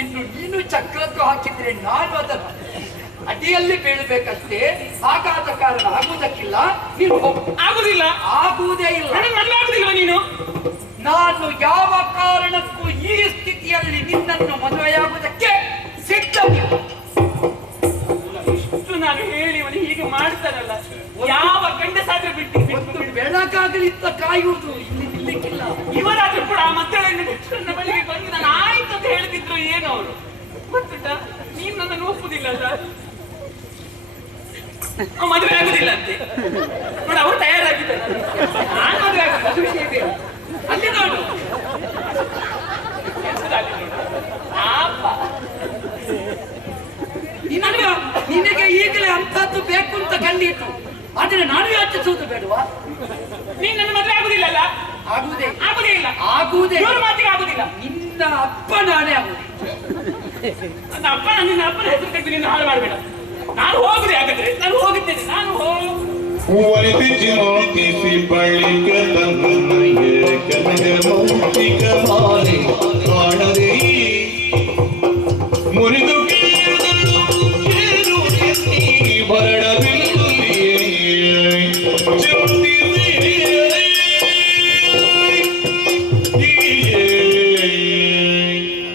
ಇನ್ನು ನೀನು ಚಕ್ರದ್ದು ಹಾಕಿದ್ರೆ ನಾನು ಅದನ್ನು ಅಡಿಯಲ್ಲಿ ಬೀಳ್ಬೇಕಷ್ಟೇ. ಆಘಾತ ಕಾರಣ ಆಗುವುದಕ್ಕಿಲ್ಲ. ನೀನು ಹೋಗು. ಆಗುದಿಲ್ಲ. ಆಗುವುದೇ ಇಲ್ಲ. ನನಗೆ ಮದುವೆ ಆಗುದಿಲ್ವ ನೀನು? ನಾನು ಯಾವ ಕಾರಣಕ್ಕೂ ಈ ಸ್ಥಿತಿಯಲ್ಲಿ ನಿನ್ನನ್ನು ಮದುವೆಯಾಗುವುದಕ್ಕೆ ಸಿದ್ಧವಿಲ್ಲ. ಇಷ್ಟು ನಾನು ಹೇಳಿ ಅವನು ಹೀಗೆ ಮಾಡ್ತಾರಲ್ಲ, ಯಾವ ಗಂಡಸಾದ್ರೆ ಒಂದು ಬೆಳಕಾಗಲಿತ್ತ ಕಾಯುವುದು ಇಲ್ಲಿ ನಿಲ್ಲಿಕ್ಕಿಲ್ಲ. ಇವರಾದ್ರೂ ಕೂಡ ಆ ಮಕ್ಕಳನ್ನು ಬಿಟ್ಟು ನನ್ನ ಬಳಿಗೆ ಬಂದು ನಾನು ಆಯ್ತು ಅಂತ ಹೇಳ್ತಿದ್ರು ಏನು ಅವರು ಗೊತ್ತುಂಟಾ? ನೀನು ನನ್ನನ್ನು ಒಪ್ಪುದಿಲ್ಲ ಅಲ್ಲ, ಮದುವೆ ಆಗುದಿಲ್ಲ ಅಂತೆ ನೋಡಿ. ಅವರು ತಯಾರಾಗಿದ್ದಾರೆ, ನಾನು ಮದುವೆ ಆಗುದಿಲ್ಲ, ಅದು ವಿಷಯ ಬೇರೆ. ಅಲ್ಲಿ ನೋಡು ಅಪ್ಪ, ನಿನಗೆ ಈಗಲೇ ಅಂತದ್ದು ಬೇಕು ಅಂತ ಕಂಡಿತು. ಆದ್ರೆ ನಾನು ಯೋಚಿಸುವುದು ಬೇಡವಾ? ನೀನ್ ನನ್ನ ಮದುವೆ ಆಗುದಿಲ್ಲ ಅಲ್ಲ? ಆಗುವುದೇ ಆಗುದೇ ಇಲ್ಲ. ಆಗುವುದೇ ಇವ್ರ ಮಾತಿಗೆ ಆಗುದಿಲ್ಲ. ನಿನ್ನ ಅಪ್ಪ ನಾನೇ ಆಗುವುದು. ನನ್ನ ಅಪ್ಪ ನಿನ್ನ ಅಪ್ಪನ ಹೆಸರು ತೆಗೆದು ನಿನ್ನ ಹಾಳು ಮಾಡಬೇಡ. ನಾನು ಹೋಗುದೇ ಹಾಗಾದ್ರೆ, ನಾನು ಹೋಗಿದ್ದೇನೆ. ನಾನು ಒಲಿಸಿ ನೋಟಿಸಿ ಬಳಿಕ ತನ್ನಯ್ಯ ಕನಕ ಮೌಕ್ತಿಕ ಮಾಲೆ ಕಾಣದೆ ಮುರಿದು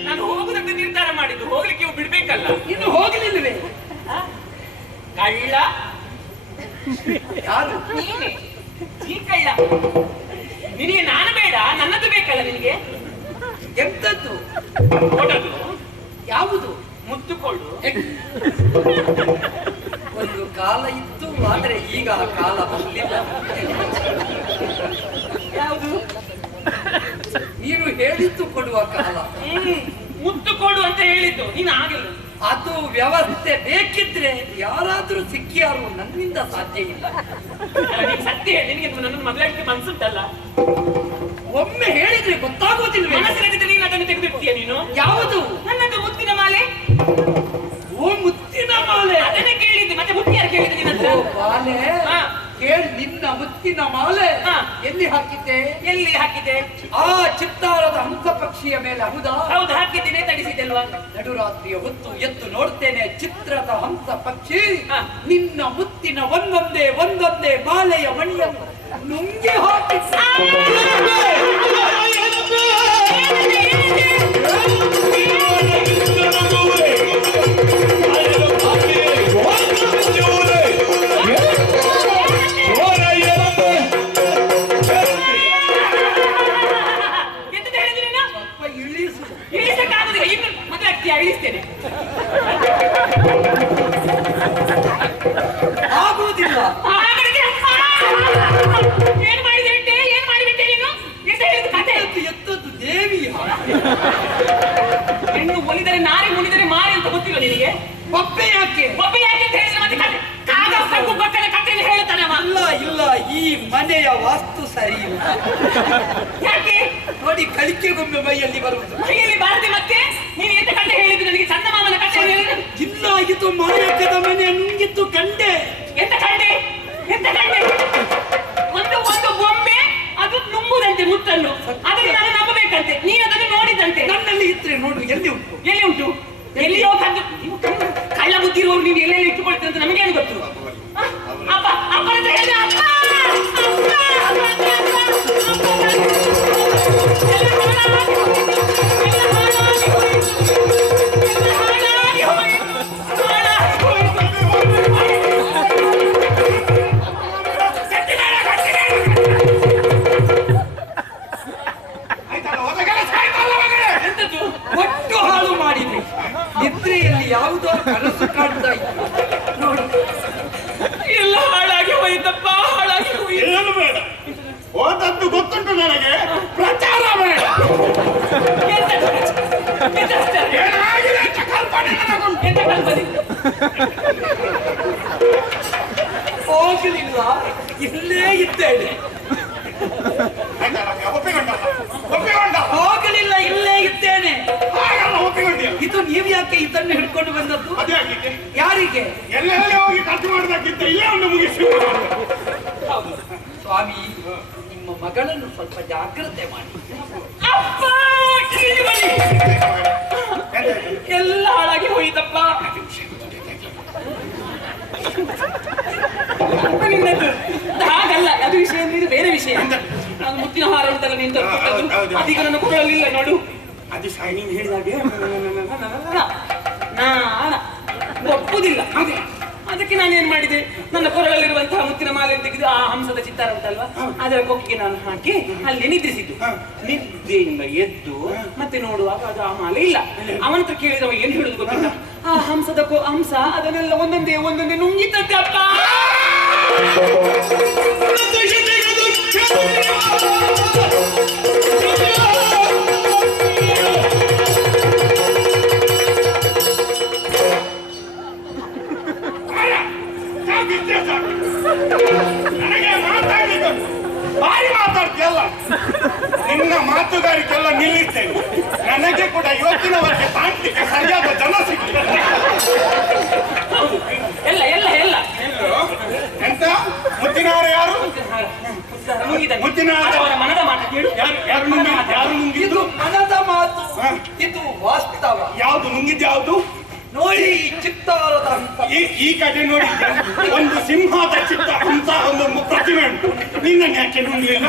ನಾನು ಹೋಗುದಂತ ನಿರ್ಧಾರ ಮಾಡಿದ್ದು, ಹೋಗ್ಲಿಕ್ಕೆ ಇವು ಬಿಡ್ಬೇಕಲ್ಲ. ಇನ್ನು ಹೋಗಲಿಲ್ಲವೇ? ಕಳ್ಳ ಯಾರು? ನೀನೆ. ಈ ಕಳ್ಳ. ನಿನಗೆ ನಾನು ಬೇಡ, ನನ್ನದು ಬೇಕಲ್ಲ ನಿನಗೆ. ಎಂತದ್ದು? ಕೊಡದು ಯಾವುದು? ಮುತ್ತುಕೊಳ್ಳು. ಒಂದು ಕಾಲ ಇತ್ತು, ಆದ್ರೆ ಈಗ ಆ ಕಾಲ ಬರಲಿಲ್ಲ. ಯಾವುದು? ನೀನು ಹೇಳಿದ್ದು ಕೊಡುವ ಕಾಲ. ಮುತ್ತು ಕೊಡು ಅಂತ ಹೇಳಿದ್ದು ನೀನು ಆಗಿಲ್ಲ. ಅದು ವ್ಯವಸ್ಥೆ ಬೇಕಿದ್ರೆ ಯಾರಾದ್ರೂ ಸಿಕ್ಕಿಯಾರು, ನನ್ನಿಂದ ಸಾಧ್ಯ ಇಲ್ಲ. ನೀನು ಸತ್ಯ ಹೇಳಿ, ನಿನಗೆ ನನ್ನ ಮದುವೆ ಆಗಲಿಕ್ಕೆ ಮನ್ಸುಂಟಲ್ಲ. ಒಮ್ಮೆ ಹೇಳಿದ್ರೆ ಗೊತ್ತಾಗೋದಿಲ್ವೇ? ಮನಸ್ಸಿನಲ್ಲಿದ್ದರೆ ನೀನು ಅದನ್ನು ತೆಗೆದಿರ್ತೀಯ. ನೀನು ಯಾವುದು? ನನ್ನದು ಮುತ್ತಿನ ಮಾಲೆ. ಓ ಮುತ್ತಿನ ಮಾಲೆ. ಅದನ್ನೇ ಕೇಳಿದ್ದು, ಮತ್ತೆ ಮುತ್ತಿ ಯಾರು ಕೇಳಿದ್ದು ನಿನ್ನ ಹತ್ರ? ಓ ಮಾಲೆ. ಹಾ. ಕೇಳಿ, ನಿನ್ನ ಮುತ್ತಿನ ಮಾಲೆ ಹಾ. ಎಲ್ಲಿ ಹಾಕಿದ್ದೆ? ಎಲ್ಲಿ ಹಾಕಿದೆ? ಆ ಚಿತ್ತಾರದ ಹಂಸ ಪಕ್ಷಿಯ ಮೇಲೆ. ಹೌದಾ? ಹೌದು, ಹಾಕಿದ್ದೇನೆ. ತಡಿಸಿದ್ದಲ್ವಾ? ನಡುರಾತ್ರಿಯ ಹೊತ್ತು ಎದ್ದು ನೋಡ್ತೇನೆ, ಚಿತ್ರದ ಹಂಸ ಪಕ್ಷಿ ಹಾ. ನಿನ್ನ ಮುತ್ತಿನ ಒಂದೊಂದೇ ಒಂದೊಂದೇ ಮಾಲೆಯ ಮಣಿಯನ್ನು ನುಂಗಿ ಹಾಕಿದ್ದೆ. ಇಳಿಸಕ್ಕಾಗುದಿಲ್ಲ. ಇನ್ನು ಮದುವೆ ಆಗ್ತೀಯ? ಇಳಿಸ್ತೇನೆ. ಆಗುವುದಿಲ್ಲ. ಏನ್ ಮಾಡಿದೆ? ಏನ್ ಮಾಡಿಬಿಟ್ಟೆ ನೀನು? ಎಂತ ಹೇಳಿದ ಕತೆ? ಎತ್ತದ್ದು ದೇವಿಯ ಹೆಣ್ಣು ಒಲಿದರೆ ನಾರಿ, ಮುನಿದರೆ ಮಾರಿ ಅಂತ ಗೊತ್ತಿಲ್ಲ ನಿನಗೆ? ಒಪ್ಪೆ ಯಾಕೆ? ಒಬ್ಬ ಯಾಕೆ ಅಂತ ಹೇಳಿದ್ರೆ ಮತ್ತೆ ಕತೆ ಕಾಗಕ್ಕೂ ಗೊತ್ತಿಲ್ಲ, ಕಥೆಯನ್ನು ಹೇಳ್ತಾನೆ ಅವ. ಇಲ್ಲ ಇಲ್ಲ, ಈ ಮನೆಯ ವಾಸ್ತು ಸರಿ ಇಲ್ಲ. ಯಾಕೆ? ನೋಡಿ, ಕಲಿಕೆಗೊಮ್ಮೆ ಮೈಯಲ್ಲಿ ಬರುವುದು. ಮೈಯಲ್ಲಿ ಬಾರದೆ ಮತ್ತೆ ನೀನು ಎಂತ ಕತೆ ಹೇಳಿದ್ದು ನನಗೆ? ಚಂದ ಮಾಮನ ಕತೆ ಹೇಳಿದ್ದು. ಇಲ್ಲ, ಇದು ಮಾಯಕದ ಮನೆ ನುಂಗಿದ್ದು ಕಂಡೆ. ಎಂತ ಕಂಡೆ? ಎಂತ ಕಂಡೆ? ಒಂದು ಒಂದು ಬೊಂಬೆ ಅದು ನುಂಗುದಂತೆ ಮುತ್ತನ್ನು. ಅದನ್ನು ನಾನು ನಂಬಬೇಕಂತೆ. ನೀನು ಅದನ್ನು ನೋಡಿದಂತೆ. ನನ್ನಲ್ಲಿ ಇದ್ರೆ ನೋಡು, ಎಲ್ಲಿ ಉಂಟು? ಎಲ್ಲಿ ಉಂಟು? ಎಲ್ಲಿಯೋ ಕದ್ದು ಕಳ್ಳ ಬುದ್ಧಿ ಇರುವವರು ನೀವು ಎಲ್ಲೆಲ್ಲಿ ಇಟ್ಟುಕೊಳ್ತೀರ ಅಂತ ನಮಗೇನು ಗೊತ್ತು? ಅಪ್ಪ ಅಪ್ಪನ ಹತ್ರ ಹೇಳಿದೆ, ಅಪ್ಪ ಒಟ್ಟು ಹಾಳು ಮಾಡಿದೆ. ನಿದ್ರೆಯಲ್ಲಿ ಯಾವುದೋ ಕನಸು ಕಾಣ್ತಾ ಇತ್ತು ನೋಡು. ಎಲ್ಲ ಹಾಳಾಗಿ ಹೋಯ್ತಪ್ಪ, ಹಾಳಾಗಿ ಹೋಯ್ತು. ಏನು ಬೇಡ, ಹೋದದ್ದು ಗೊತ್ತುಂಟು ನನಗೆ. ಪ್ರಚಾರ ಬೇಡ. ಏನಾಗಿದೆ ಅಂತ ಕಲ್ಪನೆ ನನಗುಂಟು. ಎಂತ ಕಲ್ಪನೆ? ಹೋಗಲಿಲ್ಲ, ಇಲ್ಲೇ ಇದ್ದೇನೆ. ಹೋಗಲಿಲ್ಲ, ಇಲ್ಲೇ ಇದ್ದೇನೆ. ಇದು ನೀವು ಯಾಕೆ ಇದನ್ನು ಹಿಡ್ಕೊಂಡು ಬಂದದ್ದು? ಯಾರಿಗೆ? ಎಲ್ಲೆಲ್ಲಿ ಹೋಗಿ ಖರ್ಚು ಮಾಡಬೇಕಿತ್ತು, ಇಲ್ಲೇ ಒಂದು ಮುಗಿಸಿ. ಸ್ವಾಮಿ, ನಿಮ್ಮ ಮಗಳ ಸ್ವಲ್ಪ ಜಾಗ್ರತೆ ಮಾಡಿ. ಅಪ್ಪ ಇಲ್ಲಿ ಬನ್ನಿ. ಎಲ್ಲ ಹಾಳಾಗಿ ಹೋಯಿತಪ್ಪ. ನಿನ್ನದು ಹಾಗಲ್ಲ, ಅದು ವಿಷಯ ಅಂದ್ರೆ ಇದು ಬೇರೆ ವಿಷಯ. ನಾನು ಮುತ್ತಿನ ಹಾರ ಉಂಟಲ್ಲ ನೀನು ತರ್ಕೊಟ್ಟದ್ದು, ಅದೀಗ ನನ್ನ ಕೊರಳಲ್ಲಿಲ್ಲ ನೋಡು. ಅದು ಶೈನಿಂಗ್ ಹೇಳಿದಾಗೆ ನಾನು ಒಪ್ಪುದಿಲ್ಲ. ಅದಕ್ಕೆ ನಾನೇನ್ ಮಾಡಿದೆ, ನನ್ನ ಕೊರಳಲ್ಲಿರುವಂತಹ ಮುತ್ತಿನ ಮಾಲೆ ತೆಗೆದು ಆ ಹಂಸದ ಚಿತ್ತಾರ ಉಂಟಲ್ವಾ ಅದರ ಕೊಕ್ಕಿಗೆ ನಾನು ಹಾಕಿ ಅಲ್ಲಿ ನಿದ್ರಿಸಿದ್ದು. ನಿದ್ದೆಯಿಂದ ಎದ್ದು ಮತ್ತೆ ನೋಡುವಾಗ ಅದು ಆ ಮಾಲೆ ಇಲ್ಲ. ಅವನ ಹತ್ರ ಕೇಳಿದವ ಏನ್ ಹೇಳುದು ಗೊತ್ತಿಲ್ಲ, ಆ ಹಂಸದ ಹಂಸ ಅದನ್ನೆಲ್ಲ ಒಂದೊಂದೇ ಒಂದೊಂದೇ ನುಂಗಿತಕ್ಕೆ ಅಪ್ಪ. ನನಗೆ ಮಾತಾಡ್ಲಿಕ್ಕೆ ಭಾರಿ ಮಾತಾಡ್ತೀಯಲ್ಲ, ನಿನ್ನ ಮಾತುಗಾರಿಕೆಲ್ಲ ನಿಲ್ಲಿಸ್ತೇನೆ. ನನಗೆ ಕೂಡ ಇವತ್ತಿನವರೆಗೆ ತಾಂತ್ರಿಕ ಸರಿಯಾದ ಜನ ಸಿಗ್ತದೆ. ಎಲ್ಲ ಎಲ್ಲ ಎಲ್ಲ ಎಂತ ಮುತ್ತಿನವರ ಯಾರು? ಮುತ್ತಿನ ಅವರ ಮನದ ಮಾತು ಕೇಳು. ಯಾರು ನುಂಗಿದ್ದು? ಇದು ಮನದ ಮಾತು, ಹ. ಇದು ವಾಸ್ತವ. ಯಾವ್ದು ನುಂಗಿದ್ದು? ಯಾವ್ದು ನೋಡಿ ಈ ಚಿತ್ತಾರದ ಹಂಸ. ಈ ಕಡೆ ನೋಡಿ, ಒಂದು ಸಿಂಹದ ಚಿತ್ತ ಹಂಸ ಒಂದು ಪ್ರತಿಮೆ ಉಂಟು. ನಿನ್ನ ಯಾಕೆ ನುಂಗ್ಲಿಲ್ಲ?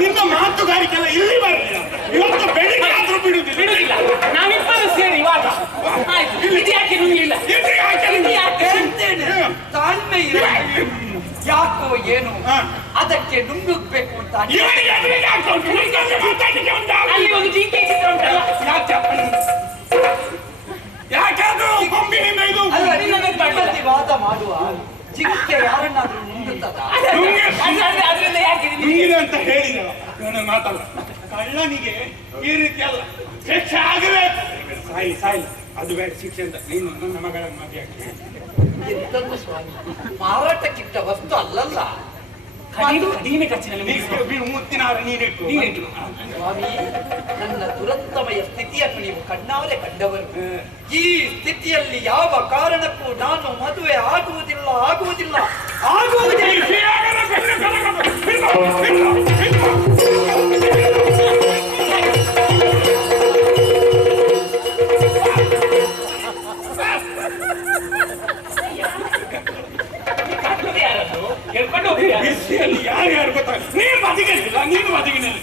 ನಿನ್ನ ಮಾತುಗಾರಿಕೆಲ್ಲ ಇಲ್ಲಿ ಬರಲಿಲ್ಲ. ಇವತ್ತು ಬೆಳಿಗ್ಗೆ ಆದ್ರೂ ಬಿಡುದಿಲ್ಲ. ನಾವಿಬ್ಬರು ಸೇರಿ ಇವಾಗ ಆಯ್ತು. ಇದು ಯಾಕೆ ನುಂಗ್ಲಿಲ್ಲ? ಹೇಳ್ತೇನೆ, ತಾಳ್ಮೆ ಇಲ್ಲ. ಯಾಕೋ ಏನು ಹ. ಅದಕ್ಕೆ ನುಂಗಬೇಕು ಅಂತ ಅಲ್ಲಿ ಒಂದು ಜಿಂಕೆ ಚಿತ್ರ ಉಂಟಲ್ಲ, ಯಾಕಾದ್ರೂ ಕೊಂಬಿನಿಂದ ಇದು ಅಲ್ಲ, ನಿನ್ನ ಮೇಲೆ ಮಾಡಿಲ್ಲ. ಪ್ರತಿವಾದ ಮಾಡುವ ಜಿಂಕೆ ಯಾರನ್ನಾದ್ರೂ ನುಂಗುತ್ತದ? ಅದರಿಂದ ಯಾಕೆ ಇದು? ನುಂಗಿದೆ ಅಂತ ಹೇಳಿದವ ಇವನ ಮಾತಲ್ಲ. ಕಳ್ಳನಿಗೆ ಈ ರೀತಿ ಅಲ್ಲ, ಶಿಕ್ಷೆ ಆಗಬೇಕು. ಸಾಯಿಲ್ಲ ಅದು ಬೇಡ ಶಿಕ್ಷೆ ಅಂತ. ನೀನು ನನ್ನ ಮಗಳ ಮದುವೆ ಆಗ್ತದೆ. ಎಂತದ್ದು ಸ್ವಾಮಿ, ಮಾರಾಟಕ್ಕಿಟ್ಟ ವಸ್ತು ಅಲ್ಲಲ್ಲ. ಕಡಿಮೆ ಖರ್ಚಿನಲ್ಲಿ ಮುಗಿಸು. ಮುತ್ತಿನ ಹಾರ ನೀನಿಟ್ಟು ಸ್ವಾಮಿ, ನನ್ನ ದುರಂತಮಯ ಸ್ಥಿತಿಯನ್ನು ನೀವು ಕಣ್ಣಾರೆ ಕಂಡವರು. ಈ ಸ್ಥಿತಿಯಲ್ಲಿ ಯಾವ ಕಾರಣಕ್ಕೂ ನಾನು ಮದುವೆ ಆಗುವುದಿಲ್ಲ. ಬಿಸಿಯಲ್ಲಿ ಯಾರು ಗೊತ್ತಾ? ನೀನು ಬದಿಗಿಲ್ಲ, ನೀನು ಬದಿಗಿನಲ್ಲಿ.